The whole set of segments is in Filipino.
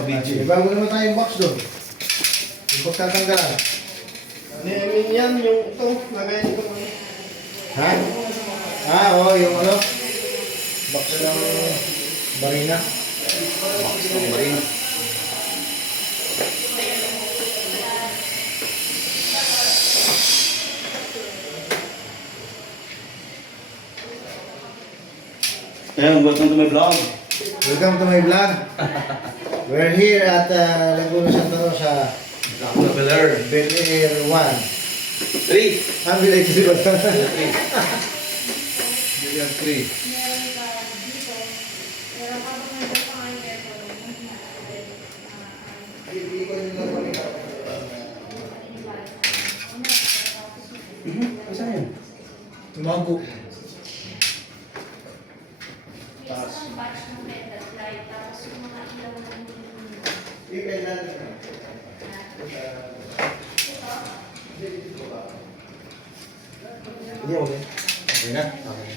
Sige, bago naman tayong box doon. Yung box tatanggalan. Yan, yung ito, lagay nito. Ha? Oo, yung ano? Box ng barina. Box ng marina. Ayan, welcome to my vlog. Welcome to my vlog. We're here at Laguna Santa Rosa, Bel Air. Bel Air 1. 3. Ah, Bel Air 3. Bel Air 3. Saan yan? Tumago. Taas. Hindi, okay. Okay na? Okay.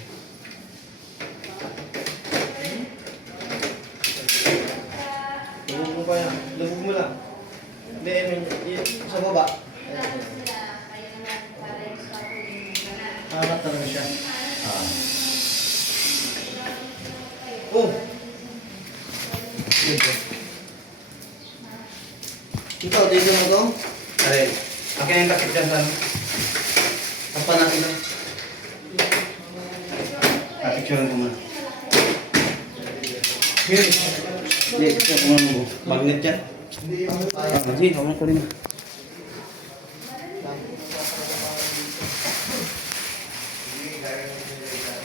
Lubog mo pa yan. Lubog mo lang. Hindi, I mean, sa baba. Hangat talaga siya. Ah. Oh! Ikaw, dito mo to? Aray, akin yung takip dyan saan? Tapan natin na. Picturean ko muna. Finish. Hindi, ito kung ano mo. Magnet yan. Hindi yung Hindi, ako na ko rin.